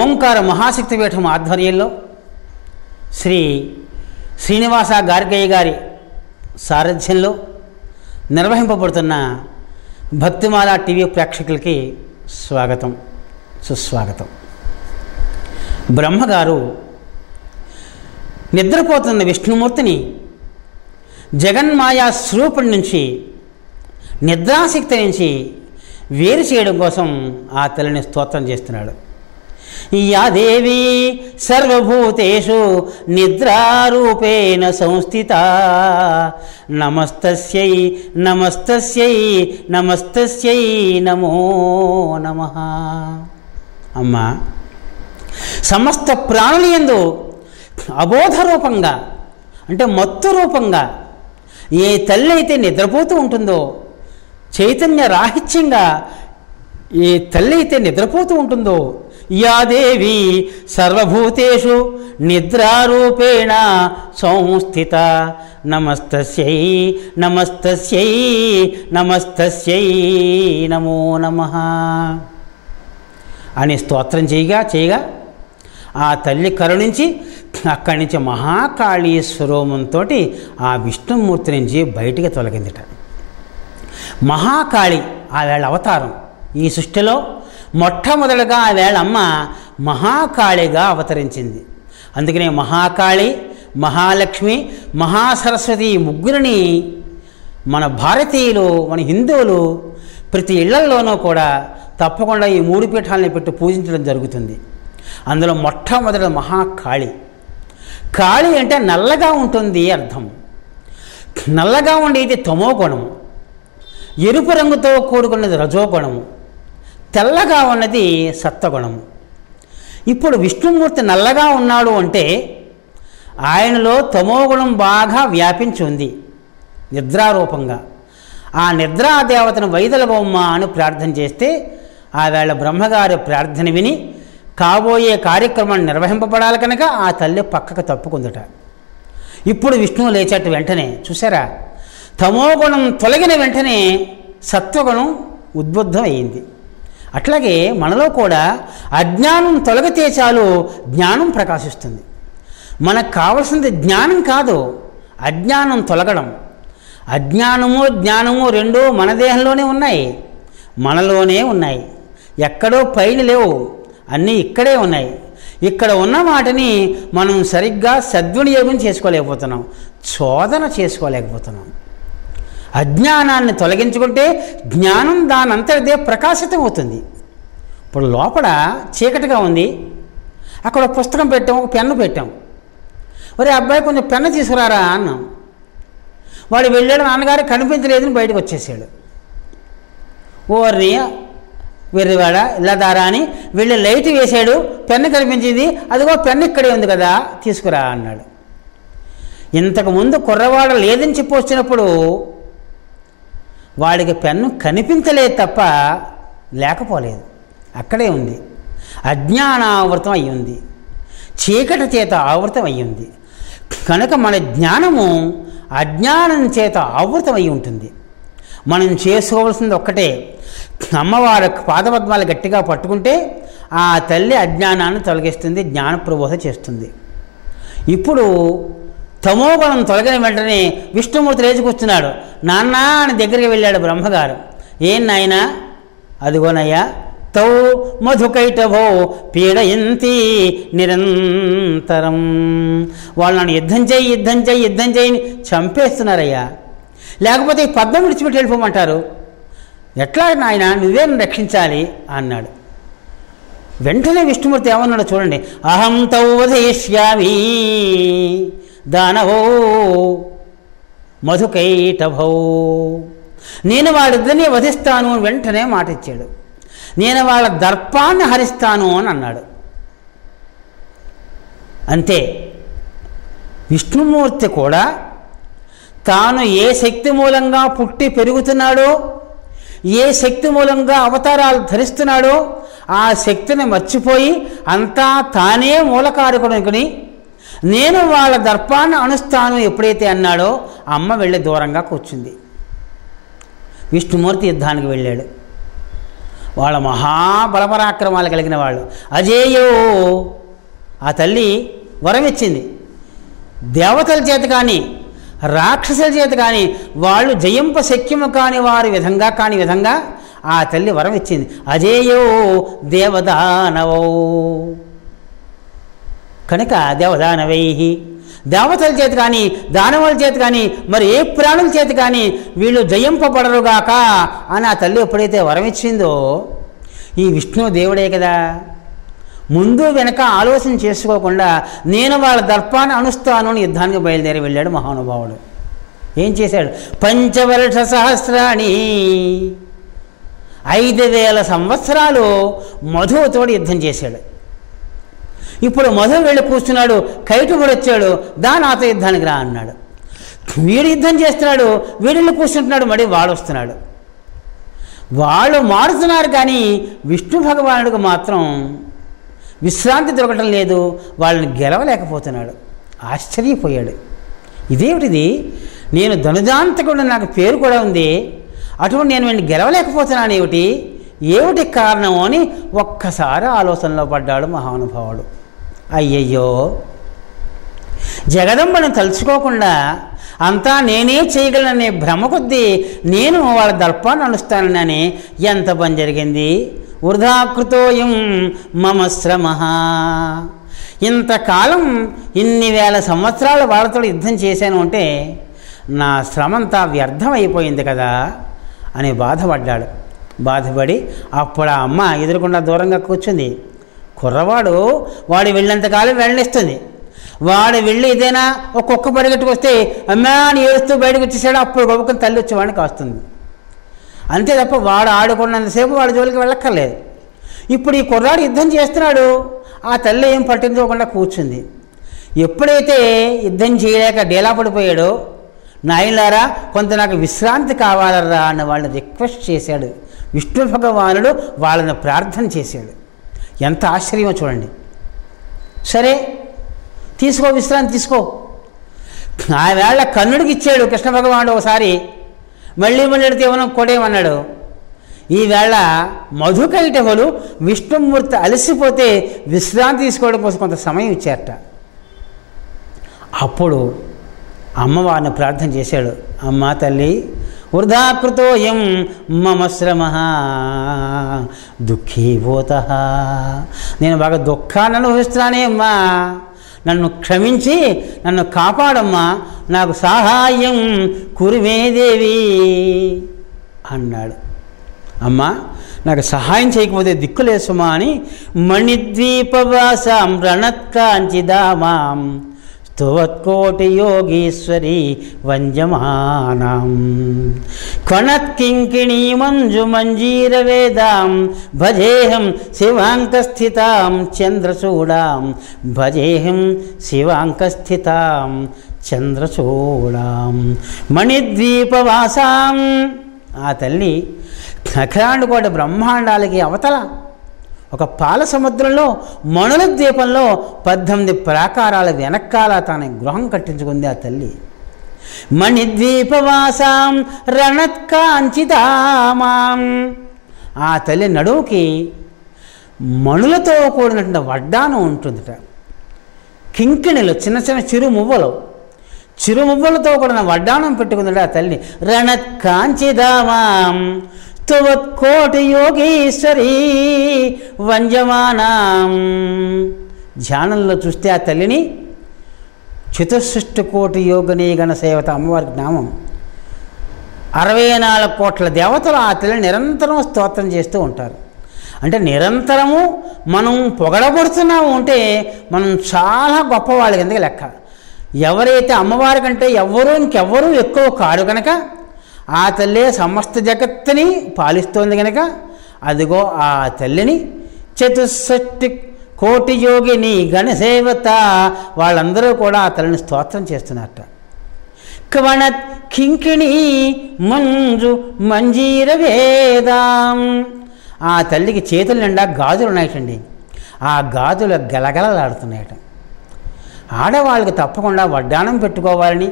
ఓంకార మహాశక్తిపీఠం ఆధ్వర్యంలో శ్రీ శ్రీనివాస గార్గయ్య గారి సారథ్యంలో నిర్వహింపబడుతున్న భక్తిమాల టీవీ ప్రేక్షకులకి స్వాగతం, సుస్వాగతం. బ్రహ్మగారు నిద్రపోతున్న విష్ణుమూర్తిని జగన్మాయా స్వరూపుడి నుంచి, నిద్రాశక్తి నుంచి వేరు చేయడం కోసం ఆ తల్లిని స్తోత్రం చేస్తున్నాడు. యా దేవీ సర్వభూతేషు నిద్రారూపేణ సంస్థిత నమస్తస్యై నమస్తస్యై నమస్తస్యై నమో నమః. అమ్మా, సమస్త ప్రాణుల యందు అబోధ రూపంగా, అంటే మత్తు రూపంగా ఏ తల్లి అయితే నిద్రపోతూ ఉంటుందో, చైతన్య రాహిత్యంగా ఏ తల్లి అయితే నిద్రపోతూ ఉంటుందో, యా దేవి సర్వభూతేషు నిద్రారూపేణ సంస్థిత నమస్తస్యై నమస్తస్యై నమస్తస్యై నమో నమః అని స్తోత్రం చేయగా ఆ తల్లి కరుణించి అక్కడి నుంచి మహాకాళీ స్వరూపంతో ఆ విష్ణుమూర్తి నుంచి బయటికి తొలగిందిట. మహాకాళి ఆవేళ అవతారం. ఈ సృష్టిలో మొట్టమొదటిగా ఆవేళ అమ్మ మహాకాళిగా అవతరించింది. అందుకనే మహాకాళి, మహాలక్ష్మి, మహాసరస్వతి ముగ్గురిని మన భారతీయులు, మన హిందువులు ప్రతి ఇళ్లలోనూ కూడా తప్పకుండా ఈ మూడు పీఠాలని పెట్టి పూజించడం జరుగుతుంది. అందులో మొట్టమొదటి మహాకాళి. కాళి అంటే నల్లగా ఉంటుంది అర్థం. నల్లగా ఉండేది తమో గుణము, ఎరుపు రంగుతో కూడుకున్నది రజోగుణము, తెల్లగా ఉన్నది సత్వగుణము. ఇప్పుడు విష్ణుమూర్తి నల్లగా ఉన్నాడు అంటే ఆయనలో తమోగుణం బాగా వ్యాపించి ఉంది నిద్రారూపంగా. ఆ నిద్రాదేవతను వైదొలగమ్మ అని ప్రార్థన చేస్తే ఆవేళ బ్రహ్మగారి ప్రార్థన విని కాబోయే కార్యక్రమాన్ని నిర్వహింపబడాలి కనుక ఆ తల్లి పక్కకు తప్పుకుందట. ఇప్పుడు విష్ణువు లేచేట వెంటనే చూసారా, తమోగుణం తొలగిన వెంటనే సత్వగుణం ఉద్బుద్ధం అయింది. అట్లాగే మనలో కూడా అజ్ఞానం తొలగితే చాలు జ్ఞానం ప్రకాశిస్తుంది. మనకు కావలసింది జ్ఞానం కాదు, అజ్ఞానం తొలగడం. అజ్ఞానము జ్ఞానము రెండూ మన దేహంలోనే ఉన్నాయి, మనలోనే ఉన్నాయి, ఎక్కడో పైన లేవు, అన్నీ ఇక్కడే ఉన్నాయి. ఇక్కడ ఉన్న వాటిని మనం సరిగ్గా సద్వినియోగం చేసుకోలేకపోతున్నాం, శోధన చేసుకోలేకపోతున్నాం. అజ్ఞానాన్ని తొలగించుకుంటే జ్ఞానం దానంతటిదే ప్రకాశితం అవుతుంది. ఇప్పుడు లోపల చీకటిగా ఉంది, అక్కడ ఒక పుస్తకం పెట్టాం, ఒక పెన్ను పెట్టాం. ఒరే అబ్బాయి కొంచెం పెన్ను తీసుకురారా అన్నాం. వాడు వెళ్ళాడు, నాన్నగారు కనిపించలేదని బయటకు వచ్చేసాడు. ఓర్ని వెర్రివాడ ఇలా దారా అని వెళ్ళి లైట్ వేసాడు, పెన్ను కనిపించింది, అదిగో పెన్ను ఇక్కడే ఉంది కదా తీసుకురా అన్నాడు. ఇంతకుముందు కుర్రవాడ లేదని చెప్పి వచ్చినప్పుడు వాడికి పెన్ను కనిపించలేదు తప్ప లేకపోలేదు, అక్కడే ఉంది. అజ్ఞానావృతం అయి ఉంది, చీకటి చేత ఆవృతం అయి ఉంది. కనుక మన జ్ఞానము అజ్ఞానం చేత ఆవృతం అయి ఉంటుంది. మనం చేసుకోవాల్సింది ఒక్కటే, అమ్మవారి పాదపద్మాలు గట్టిగా పట్టుకుంటే ఆ తల్లి అజ్ఞానాన్ని తొలగిస్తుంది, జ్ఞానప్రబోధ చేస్తుంది. ఇప్పుడు తమోగుణం తొలగిన వెంటనే విష్ణుమూర్తి లేచుకొస్తున్నాడు. నాన్న అని దగ్గరికి వెళ్ళాడు బ్రహ్మగారు. ఏం నాయనా? అదిగోనయ్యా, తౌ మధుకైటభో పీడయంతి నిరంతరం. వాళ్ళు నన్ను యుద్ధం చేయి యుద్ధం చేయి యుద్ధం చేయని చంపేస్తున్నారయ్యా, లేకపోతే ఈ పద్మం విడిచిపెట్టి వెళ్ళిపోమంటారు. ఎట్లా నాయన, నువ్వే నన్ను రక్షించాలి అన్నాడు. వెంటనే విష్ణుమూర్తి ఏమన్నాడో చూడండి. అహం తౌ వధయిష్యామి దానవో మధుకైటభో. నేను వాళ్ళిద్దరినీ వధిస్తాను అని వెంటనే మాట ఇచ్చాడు. నేను వాళ్ళ దర్పాన్ని హరిస్తాను అని అన్నాడు. అంతే, విష్ణుమూర్తి కూడా తాను ఏ శక్తి మూలంగా పుట్టి పెరుగుతున్నాడో, ఏ శక్తి మూలంగా అవతారాలు ధరిస్తున్నాడో ఆ శక్తిని మర్చిపోయి అంతా తానే మూలకారకుడుని నేను వాళ్ళ దర్పాన్ని అణుస్తాను ఎప్పుడైతే అన్నాడో అమ్మ వెళ్ళి దూరంగా కూర్చుంది. విష్ణుమూర్తి యుద్ధానికి వెళ్ళాడు. వాళ్ళ మహాబలపరాక్రమాలు కలిగిన వాళ్ళు. అజేయో ఆ తల్లి వరం ఇచ్చింది. దేవతల చేత కానీ రాక్షసుల చేత కానీ వాళ్ళు జయింప శక్యము కాని వారి విధంగా ఆ తల్లి వరం ఇచ్చింది. అజేయో దేవదానవో కనుక దేవదానవై, దేవతల చేత కానీ దానవుల చేత కానీ మరి ఏ ప్రాణుల చేత కానీ వీళ్ళు జయింపబడరుగాక అని ఆ తల్లి ఎప్పుడైతే వరం ఇచ్చిందో, ఈ విష్ణు దేవుడే కదా, ముందు వెనక ఆలోచన చేసుకోకుండా నేను వాళ్ళ దర్పాన్ని అనుస్తాను అని యుద్ధానికి బయలుదేరి వెళ్ళాడు మహానుభావుడు. ఏం చేశాడు? 5 వర్ష సహస్రాణి 5000 సంవత్సరాలు మధువుతోడు యుద్ధం చేశాడు. ఇప్పుడు మధువు వెళ్ళి కూర్చున్నాడు, కైటముడు వచ్చాడు, నాతో యుద్ధానికి రా అన్నాడు. వీడు యుద్ధం చేస్తున్నాడు, వీడిని కూర్చుంటున్నాడు, మళ్ళీ వాడు వస్తున్నాడు. వాళ్ళు మారుతున్నారు కానీ విష్ణు భగవానుడికి మాత్రం విశ్రాంతి దొరకటం లేదు, వాళ్ళని గెలవలేకపోతున్నాడు. ఆశ్చర్యపోయాడు. ఇదేమిటిది, నేను ధనుజాంతకుడు, నాకు పేరు కూడా ఉంది, అటువంటి నేను వీడిని గెలవలేకపోతున్నాను, ఏమిటి కారణం అని ఒక్కసారి ఆలోచనలో పడ్డాడు మహానుభావుడు. అయ్యయ్యో, జగదంబను తలుచుకోకుండా అంతా నేనే చేయగలననే భ్రమ కొద్దీ నేను వాళ్ళ దర్పాన్ని అనుస్తానని ఎంత పని జరిగింది. వృధాకృతోయం మమ శ్రమ, ఇంతకాలం ఇన్ని వేల సంవత్సరాలు వాళ్ళతో యుద్ధం చేశాను అంటే నా శ్రమంతా వ్యర్థమైపోయింది కదా అని బాధపడ్డాడు. బాధపడి అప్పుడు ఆ అమ్మ ఎదురుకుండా దూరంగా కూర్చుంది. కుర్రవాడు వాడు వెళ్ళినంతకాలం వెళ్ళనిస్తుంది. వాడు వెళ్ళి ఏదైనా ఒక్కొక్క పరిగెట్టుకు వస్తే అమ్మా అని ఏడుస్తూ బయటకు వచ్చేసాడు. అప్పుడు గొప్పకొని తల్లి వచ్చేవాడిని కాస్తుంది. అంతే తప్ప వాడు ఆడుకున్నంతసేపు వాడి జోలికి వెళ్ళక్కర్లేదు. ఇప్పుడు ఈ కుర్రాడు యుద్ధం చేస్తున్నాడు, ఆ తల్లి ఏం పట్టించుకోకుండా కూర్చుంది. ఎప్పుడైతే యుద్ధం చేయలేక డేలా పడిపోయాడో, నాయనలారా కొంత నాకు విశ్రాంతి కావాలరా అని వాళ్ళని రిక్వెస్ట్ చేశాడు. విష్ణు భగవానుడు వాళ్ళని ప్రార్థన చేశాడు. ఎంత ఆశ్చర్యమో చూడండి. సరే తీసుకో, విశ్రాంతి తీసుకో. ఆ వేళ కర్ణుడికి ఇచ్చాడు కృష్ణ భగవానుడు ఒకసారి, మళ్ళీ అడిగితే ఏమన్నా కొడేమన్నాడు. ఈవేళ మధుకైటవులు విష్ణుమూర్తి అలసిపోతే విశ్రాంతి తీసుకోవడం కోసం కొంత సమయం ఇచ్చారట. అప్పుడు అమ్మవారిని ప్రార్థన చేశాడు. అమ్మ తల్లి, వృధాకృతోయం మమ శ్రమ దుఃఖీభూత, నేను బాగా దుఃఖాన్ని అనుభవిస్తున్నానే అమ్మా, నన్ను క్షమించి నన్ను కాపాడమ్మా, నాకు సహాయం కురుమే దేవి అన్నాడు. అమ్మా నాకు సహాయం చేయకపోతే దిక్కులేసుమా అని మణిద్వీపవాసాం రణత్కాంచిదామాం స్తువత్కోటి యోగీశ్వరి వంజమానాం కణత్కింకిణీ మంజు మంజీరవేదాం భజేహం శివాంకస్థితాం చంద్రచూడాం భజేహం శివాంకస్థితాం చంద్రచూడాం మణిద్వీపవాసాం. ఆ తల్లి అఖిలాండకోటి బ్రహ్మాండాలకి అవతల ఒక పాల సముద్రంలో మణుల ద్వీపంలో 18 ప్రాకారాల వెనకాల తన గృహం కట్టించుకుంది ఆ తల్లి. మణిద్వీపవాసాం రణత్కాంచితామాం. ఆ తల్లి నడువుకి మణులతో కూడినటువంటి వడ్డానం ఉంటుందిట. కింకిణిలు, చిన్న చిన్న చిరుమువ్వలతో కూడిన వడ్డానం పెట్టుకుందట ఆ తల్లి. రణత్కాంచిదామాం స్తువత్కోటి యోగీశ్వరి వంజమానాం. ధ్యానంలో చూస్తే ఆ తల్లిని 64 కోటి యోగిని గణ సేవత అమ్మవారికి నామం. 64 కోట్ల దేవతలు ఆ తల్లిని నిరంతరం స్తోత్రం చేస్తూ ఉంటారు. అంటే నిరంతరము మనం పొగడబడుతున్నాము అంటే మనం చాలా గొప్పవాళ్ళ కిందకి లెక్క. ఎవరైతే అమ్మవారి కంటే ఇంకెవ్వరూ ఎక్కువ కాదు కనుక ఆ తల్లే సమస్త జగత్తుని పాలిస్తోంది కనుక అదిగో ఆ తల్లిని 64 కోటి యోగిని గణసేవత వాళ్ళందరూ కూడా ఆ తల్లిని స్తోత్రం చేస్తున్నారట. క్వణత్ కింకిణి మంజు మంజీర వేదాం. ఆ తల్లికి చేతుల నిండా గాజులు ఉన్నాయటండి. ఆ గాజులు గలగలలాడుతున్నాయట. ఆడవాళ్ళకి తప్పకుండా వడ్డాణం పెట్టుకోవాలని,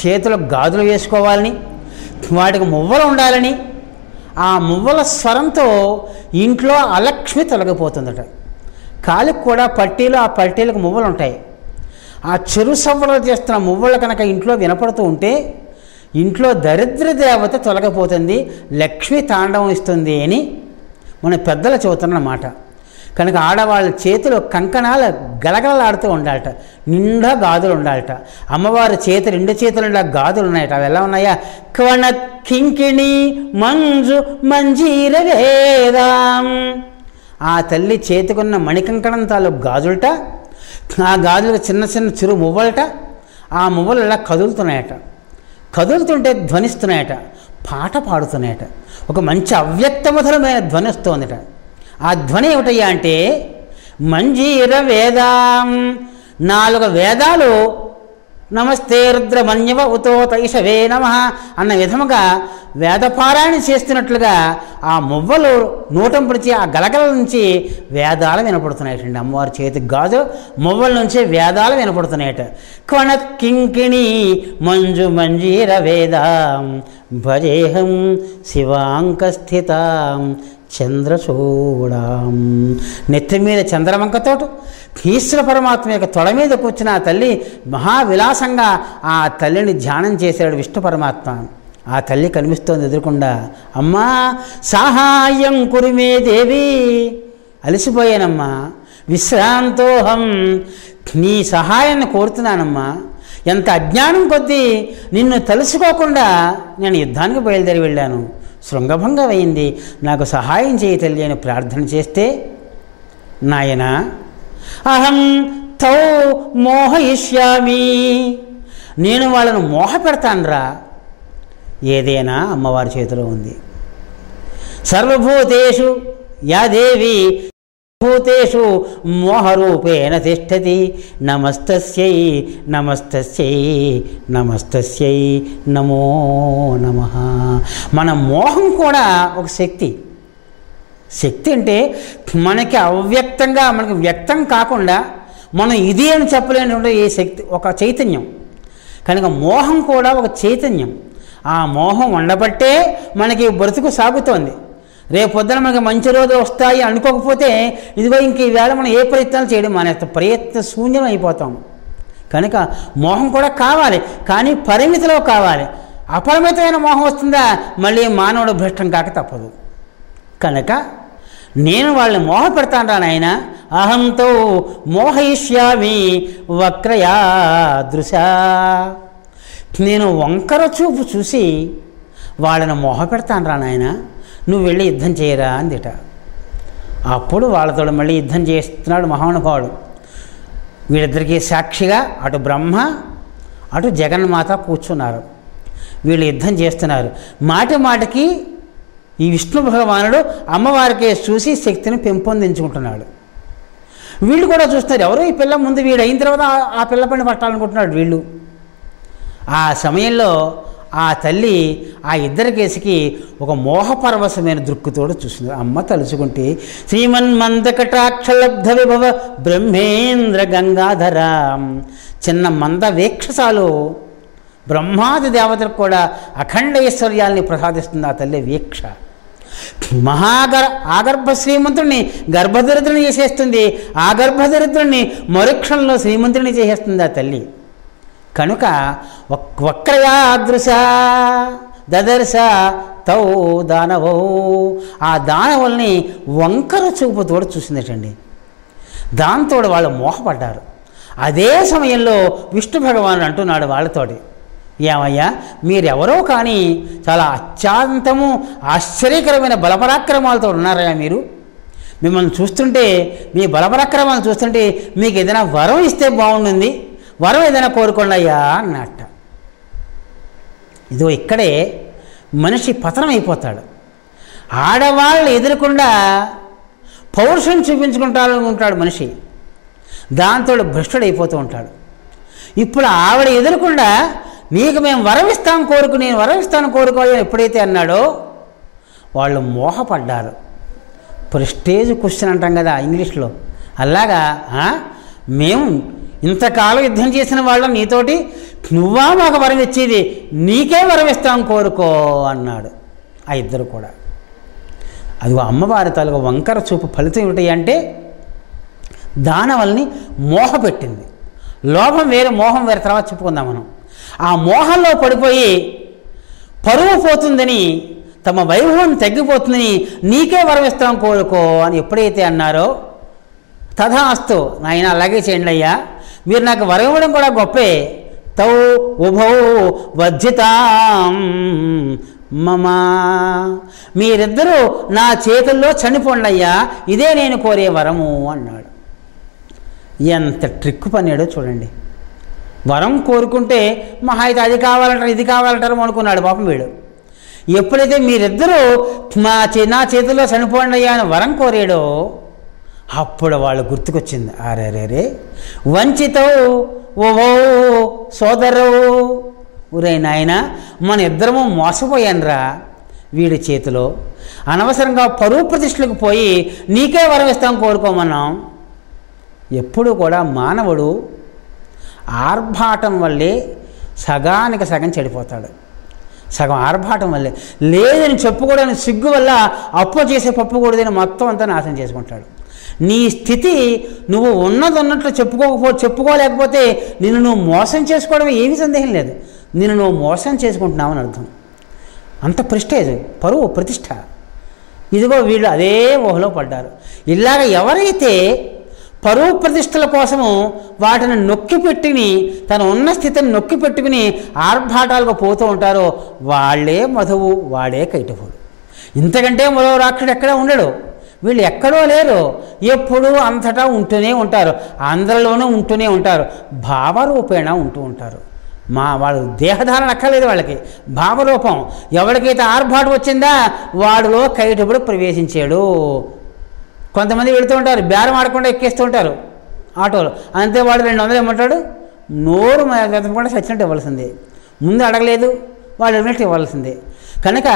చేతులకు గాజులు వేసుకోవాలని, వాటికి మువ్వలు ఉండాలని ఆ మువ్వల స్వరంతో ఇంట్లో అలక్ష్మి తొలగిపోతుందట. కాలికి కూడా పట్టీలు, ఆ పట్టీలకు మువ్వలు ఉంటాయి. ఆ చెరు సవ్వలు చేస్తున్న మువ్వలు కనుక ఇంట్లో వినపడుతూ ఉంటే ఇంట్లో దరిద్ర దేవత తొలగిపోతుంది, లక్ష్మి తాండవం ఇస్తుంది అని మన పెద్దలు చెబుతున్నమాట. కనుక ఆడవాళ్ళ చేతిలో కంకణాలు గలగలలాడుతూ ఉండాలట, నిండా గాజులు ఉండాలట. అమ్మవారి చేతి 2 చేతులు నిండా గాజులు ఉన్నాయట. అవి ఎలా ఉన్నాయా? క్వణత్ కింకిణి మంజు మంజీర వేదాం. ఆ తల్లి చేతికున్న మణికంకణం తాలూకు గాజులట, ఆ గాజులకు చిన్న చిన్న చిరు మువ్వలట. ఆ మువ్వలు ఇలా కదులుతున్నాయట, కదులుతుంటే ధ్వనిస్తున్నాయట, పాట పాడుతున్నాయట. ఒక మంచి అవ్యక్తమధురమైన ధ్వని వస్తుందట. ఆ ధ్వని ఏమిటయ్యా అంటే మంజీర వేదాం. 4 వేదాలు నమస్తే రుద్రమన్యవ ఉతోత ఇషవే నమః అన్న విధముగా వేదపారాయణ చేస్తున్నట్లుగా ఆ మువ్వలు నూటం పిడిచి ఆ గలగల నుంచి వేదాలు వినపడుతున్నాయటండి. అమ్మవారి చేతి గాజు మువ్వల నుంచి వేదాలు వినపడుతున్నాయట. క్వణత్ కింకిణి మంజు మంజీర వేదాం భజేహం శివాంకస్థితాం చంద్రచూడాం. నెత్తి మీద చంద్రవంకతోటి ఈశ్వర పరమాత్మ యొక్క తొడ మీద కూర్చున్న ఆ తల్లి మహావిలాసంగా ఆ తల్లిని ధ్యానం చేశాడు విష్ణు పరమాత్మ. ఆ తల్లి కనిపిస్తోంది ఎదురుకుండా. అమ్మా సహాయం కురుమే దేవి, అలసిపోయానమ్మా, విశ్రాంతోహం, నీ సహాయాన్ని కోరుతున్నానమ్మా. ఎంత అజ్ఞానం కొద్దీ నిన్ను తలుసుకోకుండా నేను యుద్ధానికి బయలుదేరి వెళ్ళాను, శృంగభంగం అయింది, నాకు సహాయం చేయి తల్లి అని ప్రార్థన చేస్తే, నాయన అహం తౌ మోహయిష్యామి, నేను వాళ్ళను మోహ పెడతానురా. ఏదైనా అమ్మవారి చేతిలో ఉంది. సర్వభూతేషు యా దేవి భూతేషు మోహరూపేణ తిష్టతి నమస్తస్యై నమస్తస్యై నమస్తస్యై నమో నమః. మన మోహం కూడా ఒక శక్తి. శక్తి అంటే మనకి అవ్యక్తంగా, మనకి వ్యక్తం కాకుండా మనం ఇది అని చెప్పలేనటువంటి ఏ శక్తి, ఒక చైతన్యం. కనుక మోహం కూడా ఒక చైతన్యం. ఆ మోహం ఉండబట్టే మనకి బ్రతుకు సాగుతోంది. రేపు పొద్దున మనకి మంచి రోజులు వస్తాయి అనుకోకపోతే ఇదిగో ఇంక ఈవేళ మనం ఏ ప్రయత్నాలు చేయడం మానేస్తాం, ప్రయత్న శూన్యం అయిపోతాం. కనుక మోహం కూడా కావాలి, కానీ పరిమితిలో కావాలి. అపరిమితమైన మోహం వస్తుందా మళ్ళీ మానవుడు భ్రష్టం కాక తప్పదు. కనుక నేను వాళ్ళని మోహ పెడతాను రా నాయన. అహంతో మోహయిష్యామి వక్రయా దృశ, నేను వంకర చూపు చూసి వాళ్ళని మోహ పెడతాను రా నాయన, నువ్వు వెళ్ళి యుద్ధం చేయరా అందిట. అప్పుడు వాళ్ళతో మళ్ళీ యుద్ధం చేస్తున్నాడు మహానుభావుడు. వీళ్ళిద్దరికీ సాక్షిగా అటు బ్రహ్మ అటు జగన్మాత కూర్చున్నారు. వీళ్ళు యుద్ధం చేస్తున్నారు. మాటి మాటికి ఈ విష్ణు భగవానుడు అమ్మవారికి చూసి శక్తిని పెంపొందించుకుంటున్నాడు. వీళ్ళు కూడా చూస్తున్నారు, ఎవరో ఈ పిల్ల ముందు వీడు అయిన తర్వాత ఆ పిల్ల పని పట్టాలనుకుంటున్నాడు వీళ్ళు. ఆ సమయంలో ఆ తల్లి ఆ ఇద్దరి కేసుకి ఒక మోహపరవశమైన దృక్కుతోడు చూసింది. అమ్మ తలుచుకుంటే శ్రీమన్మందకటాక్షలబ్ధ విభవ బ్రహ్మేంద్ర గంగాధర, చిన్న మంద వీక్షసాలు బ్రహ్మాది దేవతలకు కూడా అఖండ ఐశ్వర్యాల్ని ప్రసాదిస్తుంది ఆ తల్లి వీక్ష. ఆగర్భ శ్రీమంతుడిని గర్భదరిద్రుని చేసేస్తుంది, ఆ గర్భదరిద్రుని మరుక్షణంలో శ్రీమంతుడిని చేసేస్తుంది ఆ తల్లి. కనుక వక్రయాదృశ దదర్శ తౌ దానవో, ఆ దానవుల్ని వంకర చూపుతోడు చూసిందటండి. దాంతో వాళ్ళు మోహపడ్డారు. అదే సమయంలో విష్ణు భగవానుడు అంటున్నాడు వాళ్ళతోటి, ఏమయ్యా మీరెవరో కానీ చాలా అత్యంతము ఆశ్చర్యకరమైన బలపరాక్రమాలతో ఉన్నారయ్యా మీరు. మిమ్మల్ని చూస్తుంటే, మీ బలపరాక్రమాలను చూస్తుంటే మీకు ఏదైనా వరం ఇస్తే బాగుంటుంది, వరం ఏదైనా కోరుకోండి అయ్యా అన్నట్ట. ఇదో ఇక్కడే మనిషి పతనం అయిపోతాడు. ఆడవాళ్ళు ఎదురకుండా పౌరుషం చూపించుకుంటాడు మనిషి, దాంతో భ్రష్టుడైపోతూ ఉంటాడు. ఇప్పుడు ఆవిడ ఎదురకుండా నీకు మేము వరమిస్తాం కోరుకు, నేను వరమిస్తాను కోరుకోవాలని ఎప్పుడైతే అన్నాడో వాళ్ళు మోహపడ్డారు. ప్రెస్టేజ్ క్వశ్చన్ అంటాం కదా ఇంగ్లీష్లో, అలాగా మేము ఇంతకాలం యుద్ధం చేసిన వాళ్ళం నీతోటి నువ్వా మాకు వరం ఇచ్చేది, నీకే వరం ఇస్తాం కోరుకో అన్నాడు ఆ ఇద్దరు కూడా. అది అమ్మవారి తాలూకు వంకర చూపు ఫలితం ఏమిటి అంటే దానవల్ని మోహపెట్టింది. లోభం వేరే, మోహం వేరే, తర్వాత చెప్పుకుందాం మనం. ఆ మోహంలో పడిపోయి పరువు పోతుందని, తమ వైభవం తగ్గిపోతుందని, నీకే వరమిస్తాం కోరుకో అని ఎప్పుడైతే అన్నారో, తథాస్తు నాయన అలాగే చేయండి అయ్యా, మీరు నాకు వరం ఇవ్వడం కూడా గొప్పే. తౌ ఉభౌ వర్జితాం మమ, మీరిద్దరూ నా చేతుల్లో చనిపోండి అయ్యా, ఇదే నేను కోరే వరము అన్నాడు. ఎంత ట్రిక్ పన్నాడో చూడండి. వరం కోరుకుంటే మహా అయితే అది కావాలంటారు ఇది కావాలంటారు అనుకున్నాడు పాపం వీడు. ఎప్పుడైతే మీరిద్దరూ నా చేతుల్లో చనిపోండి అయ్యా అని వరం కోరాడో అప్పుడు వాళ్ళు గుర్తుకొచ్చింది. అరే వంచితో ఓవో సోదరు, ఊరే నాయన మన ఇద్దరము మోసపోయానురా వీడి చేతిలో, అనవసరంగా పరువు ప్రతిష్టలకు పోయి నీకే వరం ఇస్తాం కోరుకోమన్నాం. ఎప్పుడు కూడా మానవుడు ఆర్భాటం వల్లే సగానికి సగం చెడిపోతాడు. సగం ఆర్భాటం వల్లే, లేదని చెప్పుకోవడానికి సిగ్గు వల్ల అప్పు చేసే పప్పు కూడదని మొత్తం అంతా నాశనం చేసుకుంటాడు. నీ స్థితి నువ్వు ఉన్నదన్నట్లు చెప్పుకోలేకపోతే నిన్ను నువ్వు మోసం చేసుకోవడం ఏమీ సందేహం లేదు. నిన్ను నువ్వు మోసం చేసుకుంటున్నావు అని అర్థం. అంత ప్రెస్టేజ్, పరువు, ప్రతిష్ట. ఇదిగో వీళ్ళు అదే ఊహలో పడ్డారు. ఇలాగ ఎవరైతే పరువు ప్రతిష్టల కోసము వాటిని నొక్కి పెట్టుకుని తన ఉన్న స్థితిని నొక్కి పెట్టుకుని ఆర్భాటాలకు పోతూ ఉంటారో వాళ్ళే మధువు, వాడే కైటవుడు. ఇంతకంటే మరో రాక్షుడు ఎక్కడా ఉండడు. వీళ్ళు ఎక్కడో లేరు, ఎప్పుడూ అంతటా ఉంటూనే ఉంటారు, అందరిలోనూ ఉంటూనే ఉంటారు, భావరూపేణ ఉంటూ ఉంటారు. వాళ్ళు దేహధారణ అక్కర్లేదు, వాళ్ళకి భావరూపం. ఎవరికైతే ఆర్భాటు వచ్చిందా వాడిలో కైటవుడు ప్రవేశించాడు. కొంతమంది వెళుతూ ఉంటారు, బేరం ఆడకుండా ఎక్కేస్తూ ఉంటారు ఆటోలో, అంతే వాడు 200 ఇమ్మంటాడు, నోరు వెతకుండా సచ్చినట్టు ఇవ్వాల్సిందే, ముందు అడగలేదు వాడు అడిగినట్టు ఇవ్వాల్సిందే. కనుక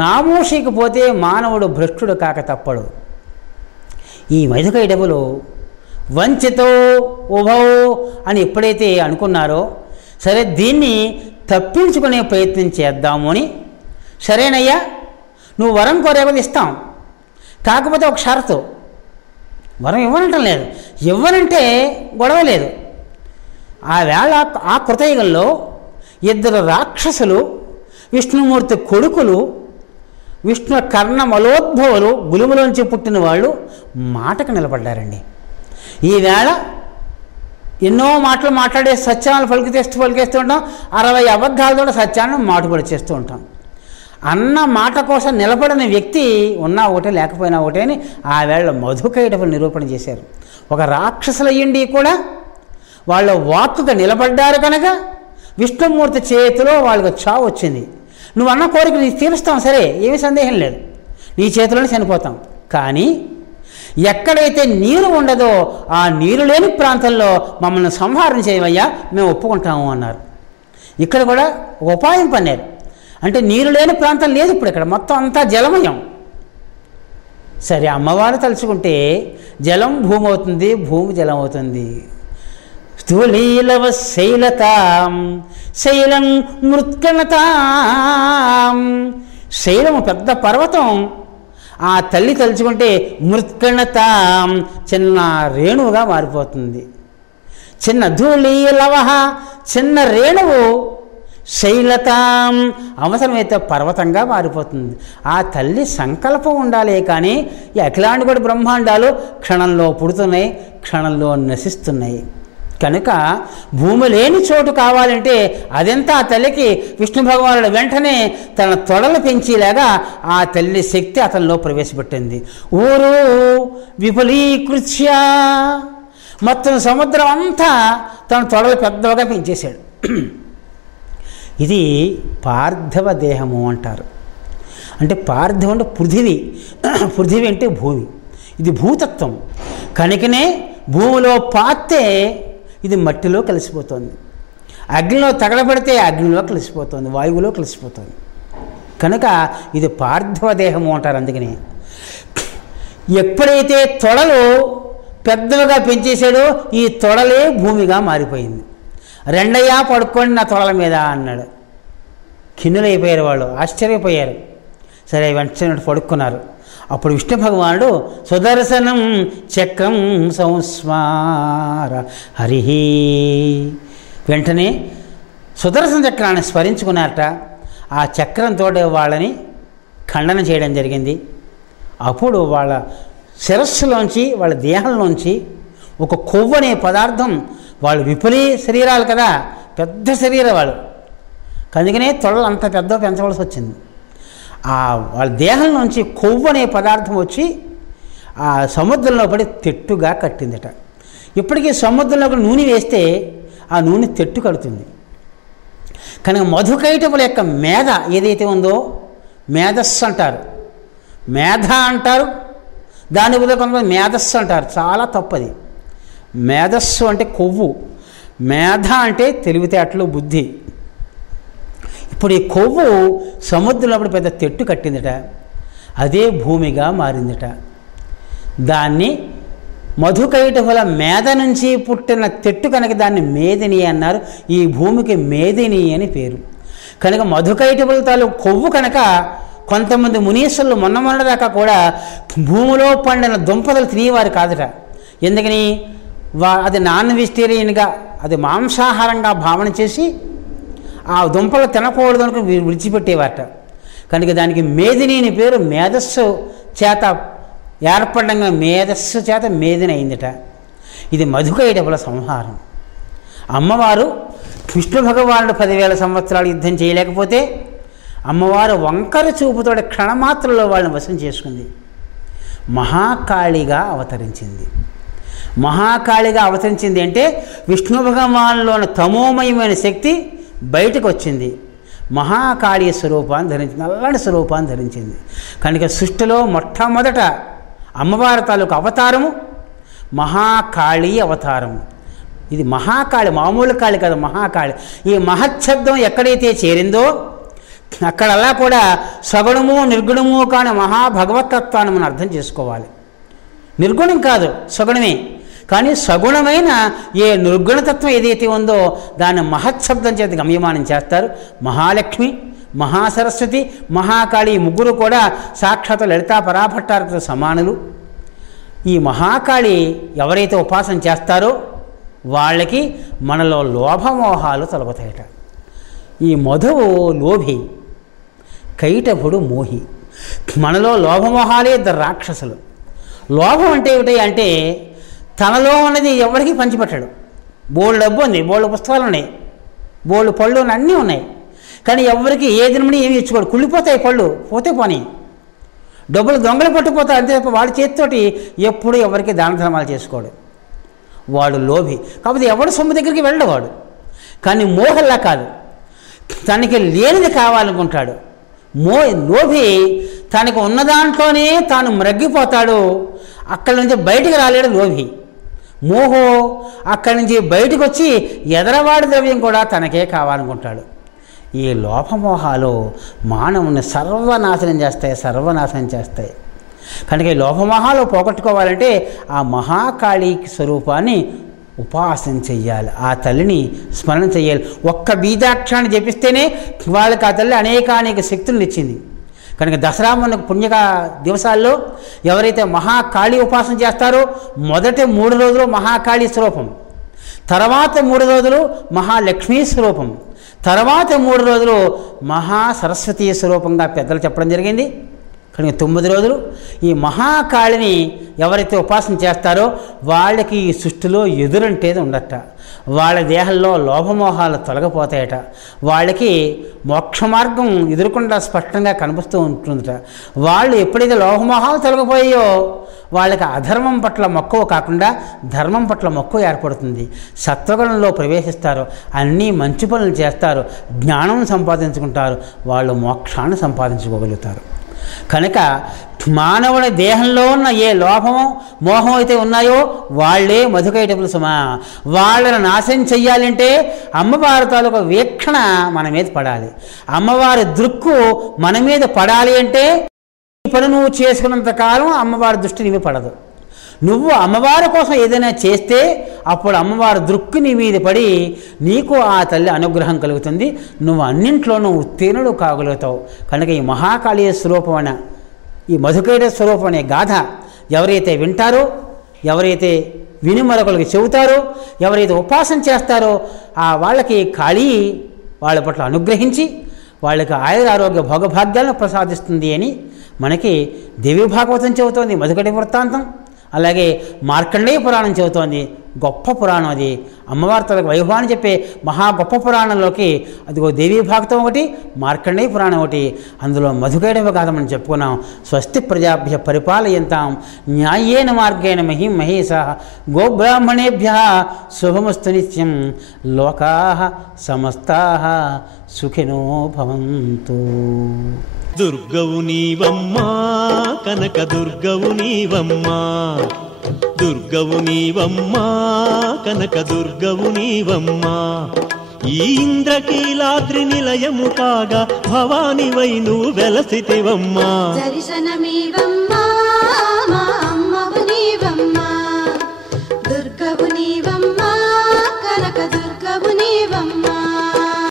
నామోషికి పోతే మానవుడు భ్రష్టుడు కాక తప్పడు. ఈ మైదుకైటవులు వంచితో ఉభౌ అని ఎప్పుడైతే అనుకున్నారో, సరే దీన్ని తప్పించుకునే ప్రయత్నం చేద్దాము అని, సరేనయ్యా నువ్వు వరం కోరేది ఇస్తాం, కాకపోతే ఒక షరతు, వరం ఇవ్వనంటం లేదు, ఇవ్వనంటే గొడవ లేదు. ఆ వేళ ఆ కృతయుగంలో 2 రాక్షసులు, విష్ణుమూర్తి కొడుకులు, విష్ణు కర్ణ మలోద్భవులు, గులుములోంచి పుట్టిన వాళ్ళు మాటకు నిలబడ్డారండి. ఈవేళ ఎన్నో మాటలు మాట్లాడే సత్యాలను పలికేస్తూ ఉంటాం, 60 అబద్ధాలతో సత్యాన్ని మాటుపడి చేస్తూ ఉంటాం. అన్న మాట కోసం నిలబడిన వ్యక్తి ఉన్నా ఒకటే లేకపోయినా ఒకటే అని ఆ వేళ మధుకైటవులు నిరూపణ చేశారు. ఒక రాక్షసులయ్యండి కూడా వాళ్ళ వాక్కుగా నిలబడ్డారు కనుక విష్ణుమూర్తి చేతిలో వాళ్ళకు చావు వచ్చింది. నువ్వు అన్న కోరిక నీ తీరుస్తాం, సరే ఏమీ సందేహం లేదు, నీ చేతిలోనే చనిపోతాం. కానీ ఎక్కడైతే నీరు ఉండదో ఆ నీరు లేని ప్రాంతంలో మమ్మల్ని సంహారం చేయవయ్యా, మేము ఒప్పుకుంటాము అన్నారు. ఇక్కడ కూడా ఉపాయం పన్నారు. అంటే నీరు లేని ప్రాంతం లేదు ఇప్పుడు, ఇక్కడ మొత్తం అంతా జలమయం. సరే అమ్మవారు తలుచుకుంటే జలం భూమి అవుతుంది, భూమి జలం అవుతుంది. స్థూలీలవ శైలతాం శైలం మృత్కణతాం, శైలము పెద్ద పర్వతం, ఆ తల్లి తలుచుకుంటే మృత్కణతాం చిన్న రేణువుగా మారిపోతుంది. చిన్న ధూళీలవ చిన్న రేణువు, శైలతాం అవసరమైతే పర్వతంగా మారిపోతుంది. ఆ తల్లి సంకల్పం ఉండాలి. కానీ ఈ అఖిలాండ బ్రహ్మాండాలు క్షణంలో పుడుతున్నాయి, క్షణంలో నశిస్తున్నాయి. కనుక భూమి లేని చోటు కావాలంటే అదెంత ఆ తల్లికి విష్ణు భగవానుడు వెంటనే తన తొడలు పెంచేలాగా ఆ తల్లి శక్తి అతనిలో ప్రవేశపెట్టింది. ఊరు విపులీకృత్య మొత్తం సముద్రం అంతా తన తొడలు పెద్దగా పెంచేశాడు. ఇది పార్థివ దేహము అంటారు. అంటే పార్థివం అంటే పృథివీ, పృథివీ అంటే భూమి, ఇది భూతత్వం. కనుకనే భూమిలో పాతే ఇది మట్టిలో కలిసిపోతుంది, అగ్నిలో తగలబడితే అగ్నిలో కలిసిపోతుంది, వాయువులో కలిసిపోతుంది. కనుక ఇది పార్థివ దేహము అంటారు. అందుకని ఎప్పుడైతే తొడలు పెద్దగా పెంచేశాడో ఈ తొడలే భూమిగా మారిపోయింది. రెండయ్యా పడుకోండి నా తొడల మీద అన్నాడు. కిన్నులైపోయారు వాళ్ళు, ఆశ్చర్యపోయారు. సరే వెంటనే పడుకున్నారు. అప్పుడు విష్ణు భగవానుడు సుదర్శనం చక్రం సంస్మార హరి, వెంటనే సుదర్శన చక్రాన్ని స్మరించుకున్నారట. ఆ చక్రంతో వాళ్ళని ఖండన చేయడం జరిగింది. అప్పుడు వాళ్ళ శిరస్సులోంచి వాళ్ళ దేహంలోంచి ఒక కొవ్వు అనే పదార్థం, వాళ్ళు విపులీ శరీరాలు కదా, పెద్ద శరీరం వాళ్ళు, అందుకనే తొడలు అంత పెద్ద పెంచవలసి వచ్చింది. వాళ్ళ దేహం నుంచి కొవ్వు అనే పదార్థం వచ్చి ఆ సముద్రంలో పడి తెట్టుగా కట్టిందట. ఇప్పటికీ సముద్రంలో నూనె వేస్తే ఆ నూనె తెట్టు కడుతుంది. కనుక మధుకైటపుల యొక్క మేధ ఏదైతే ఉందో, మేధస్సు అంటారు, మేధ అంటారు, దాని బదులు కొంతమంది మేధస్సు అంటారు. చాలా తప్పది. మేధస్సు అంటే కొవ్వు, మేధ అంటే తెలివితేటలు, బుద్ధి. ఇప్పుడు ఈ కొవ్వు సముద్రంలో పెద్ద తెట్టు కట్టిందట, అదే భూమిగా మారిందట. దాన్ని మధుకైటపుల మేధ నుంచి పుట్టిన తెట్టు కనుక దాన్ని మేదిని అన్నారు. ఈ భూమికి మేదిని అని పేరు. కనుక మధుకైటపుల తాలూ కొవ్వు కనుక కొంతమంది మునీశ్వరులు మొన్నదాకా కూడా భూమిలో పండిన దుంపలు తినేవారు కాదట. ఎందుకని? అది నాన్ వెజిటేరియన్గా, అది మాంసాహారంగా భావన చేసి ఆ దుంపలు తినకూడదు అనుకుని విడిచిపెట్టేవారట. కనుక దానికి మేదిని అని పేరు. మేధస్సు చేత ఏర్పడంగా మేధస్సు చేత మేదిని అయిందట. ఇది మధుకైటపుల సంహారం. అమ్మవారు విష్ణు భగవానుడు 10,000 సంవత్సరాలు యుద్ధం చేయలేకపోతే అమ్మవారు వంకర చూపుతోటి క్షణమాత్రలో వాళ్ళని వశం చేసుకుంది. మహాకాళిగా అవతరించింది. మహాకాళిగా అవతరించింది అంటే విష్ణు భగవానులోని తమోమయమైన శక్తి బయటకు వచ్చింది. మహాకాళీ స్వరూపాన్ని ధరించింది, నల్లని స్వరూపాన్ని ధరించింది. కనుక సృష్టిలో మొట్టమొదట అమ్మవారి తాలూకు అవతారము మహాకాళీ అవతారము. ఇది మహాకాళి, మామూలు కాళి కాదు, మహాకాళి. ఈ మహచ్చబ్దం ఎక్కడైతే చేరిందో అక్కడల్లా కూడా సగుణము నిర్గుణము కాని మహాభగవతత్వాన్ని మనం అర్థం చేసుకోవాలి. నిర్గుణం కాదు, సగుణమే. కానీ సగుణమైన ఏ నిర్గుణతత్వం ఏదైతే ఉందో దాన్ని మహత్శబ్దం చేత గమ్యమానం చేస్తారు. మహాలక్ష్మి, మహాసరస్వతి, మహాకాళి ముగ్గురు కూడా సాక్షాత్ లలితా పరాభట్టారతో సమానులు. ఈ మహాకాళి ఎవరైతే ఉపాసన చేస్తారో వాళ్ళకి మనలో లోభమోహాలు తొలగుతాయట. ఈ మధువు లోభి, కైటపుడు మోహి. మనలో లోభమోహాలే ఇద్దరు రాక్షసులు. లోభం అంటే ఏమిటి అంటే తనలో ఉన్నది ఎవరికి పంచిపెట్టాడు. బోల్డ్ డబ్బు ఉంది, బోల్డ్ పుస్తకాలు ఉన్నాయి, బోల్డ్ పళ్ళు అన్నీ ఉన్నాయి, కానీ ఎవరికి ఏ దినమని ఏమి ఇచ్చుకోడు. కుళ్ళిపోతాయి పళ్ళు, పోతే పోనీ. డబ్బులు దొంగలు పట్టుకుపోతారు అంతే తప్ప వాడి చేతితోటి ఎప్పుడు ఎవరికి దాన ధర్మాలు చేసుకోడు. వాడు లోభి. కాకపోతే ఎవడు సొమ్ము దగ్గరికి వెళ్ళవాడు. కానీ మోహల్లా కాదు, తనకి లేనిది కావాలనుకుంటాడు. లోభి తనకు ఉన్న దాంట్లోనే తాను మ్రగ్గిపోతాడు. అక్కడి నుంచి బయటికి రాలేడు లోభి. మోహో అక్కడి నుంచి బయటకు వచ్చి ఎదరవాడి ద్రవ్యం కూడా తనకే కావాలనుకుంటాడు. ఈ లోభమోహాలు మానవుని సర్వనాశనం చేస్తాయి. కనుక ఈ లోభమోహాలు పోగొట్టుకోవాలంటే ఆ మహాకాళీ స్వరూపాన్ని ఉపాసన చెయ్యాలి, ఆ తల్లిని స్మరణ చెయ్యాలి. ఒక్క బీజాక్షరాన్ని జపిస్తేనే వాళ్ళకి ఆ తల్లి అనేక శక్తులను ఇచ్చింది. కనుక దసరా మనకు పుణ్యక దివసాల్లో ఎవరైతే మహాకాళీ ఉపాసన చేస్తారో మొదటి 3 రోజులు మహాకాళీ స్వరూపం, తర్వాత 3 రోజులు మహాలక్ష్మీ స్వరూపం, తర్వాత 3 రోజులు మహాసరస్వతీ స్వరూపంగా పెద్దలు చెప్పడం జరిగింది. కనుక 9 రోజులు ఈ మహాకాళిని ఎవరైతే ఉపాసన చేస్తారో వాళ్ళకి ఈ సృష్టిలో ఎదురంటేది ఉండట. వాళ్ళ దేహంలో లోభమోహాలు తొలగిపోతాయట. వాళ్ళకి మోక్ష మార్గం ఎదురుకుండా స్పష్టంగా కనిపిస్తూ ఉంటుందట. వాళ్ళు ఎప్పుడైతే లోభమోహాలు తొలగిపోయాయో వాళ్ళకి అధర్మం పట్ల మక్కువ కాకుండా ధర్మం పట్ల మక్కువ ఏర్పడుతుంది. సత్వగుణంలో ప్రవేశిస్తారు, అన్నీ మంచి పనులు చేస్తారు, జ్ఞానం సంపాదించుకుంటారు, వాళ్ళు మోక్షాన్ని సంపాదించుకోగలుగుతారు. కనుక మానవుడి దేహంలో ఉన్న ఏ లోభమో మోహం అయితే ఉన్నాయో వాళ్ళే మధుకైటపులు సుమా. వాళ్ళని నాశనం చెయ్యాలంటే అమ్మవారి తాలూకు వీక్షణ మన మీద పడాలి. అమ్మవారి దృక్కు మన మీద పడాలి అంటే ఈ పని నువ్వు చేసుకున్నంత కాలం అమ్మవారి దృష్టి నీవి పడదు. నువ్వు అమ్మవారి కోసం ఏదైనా చేస్తే అప్పుడు అమ్మవారి దృక్కు నీ మీద పడి నీకు ఆ తల్లి అనుగ్రహం కలుగుతుంది. నువ్వు అన్నింట్లోనూ ఉత్తీర్ణుడు కాగలుగుతావు. కనుక ఈ మహాకాళీ స్వరూపమైన ఈ మధుకైట స్వరూపం అనే గాథ ఎవరైతే వింటారో, ఎవరైతే విని మరొకరికి చెబుతారో, ఎవరైతే ఉపాసన చేస్తారో వాళ్ళకి కాళీ వాళ్ళ పట్ల అనుగ్రహించి వాళ్ళకి ఆయుర ఆరోగ్య భోగభాగ్యాలను ప్రసాదిస్తుంది అని మనకి దేవీ భాగవతం చెబుతోంది, మధుకైట వృత్తాంతం. అలాగే మార్కండేయ పురాణం చెబుతోంది, గొప్ప పురాణం అది. అమ్మవారి తనకు వైభవాన్ని చెప్పే మహా గొప్ప పురాణంలోకి అదిగో దేవీ భాగవతం ఒకటి, మార్కండేయ పురాణం ఒకటి. అందులో మధుకైట గాథ మనం చెప్పుకున్నాం. స్వస్తి ప్రజాభ్య పరిపాలయంతాం న్యాయేన మార్గేణ మహిం మహేశాః గోబ్రాహ్మణేభ్యः శుభమస్తు నిత్యం లోకాః సమస్తాః సుఖినో భవంతు. దుర్గవు నీవమ్మా కనక దుర్గవు నీవమ్మా, దుర్గవు నీవమ్మా కనక దుర్గవు నీవమ్మా. ఈ ఇంద్రకీలాద్రి నిలయము కాగా భవానివై నువ్వు వెలసితివమ్మా. దర్శనమీవమ్మా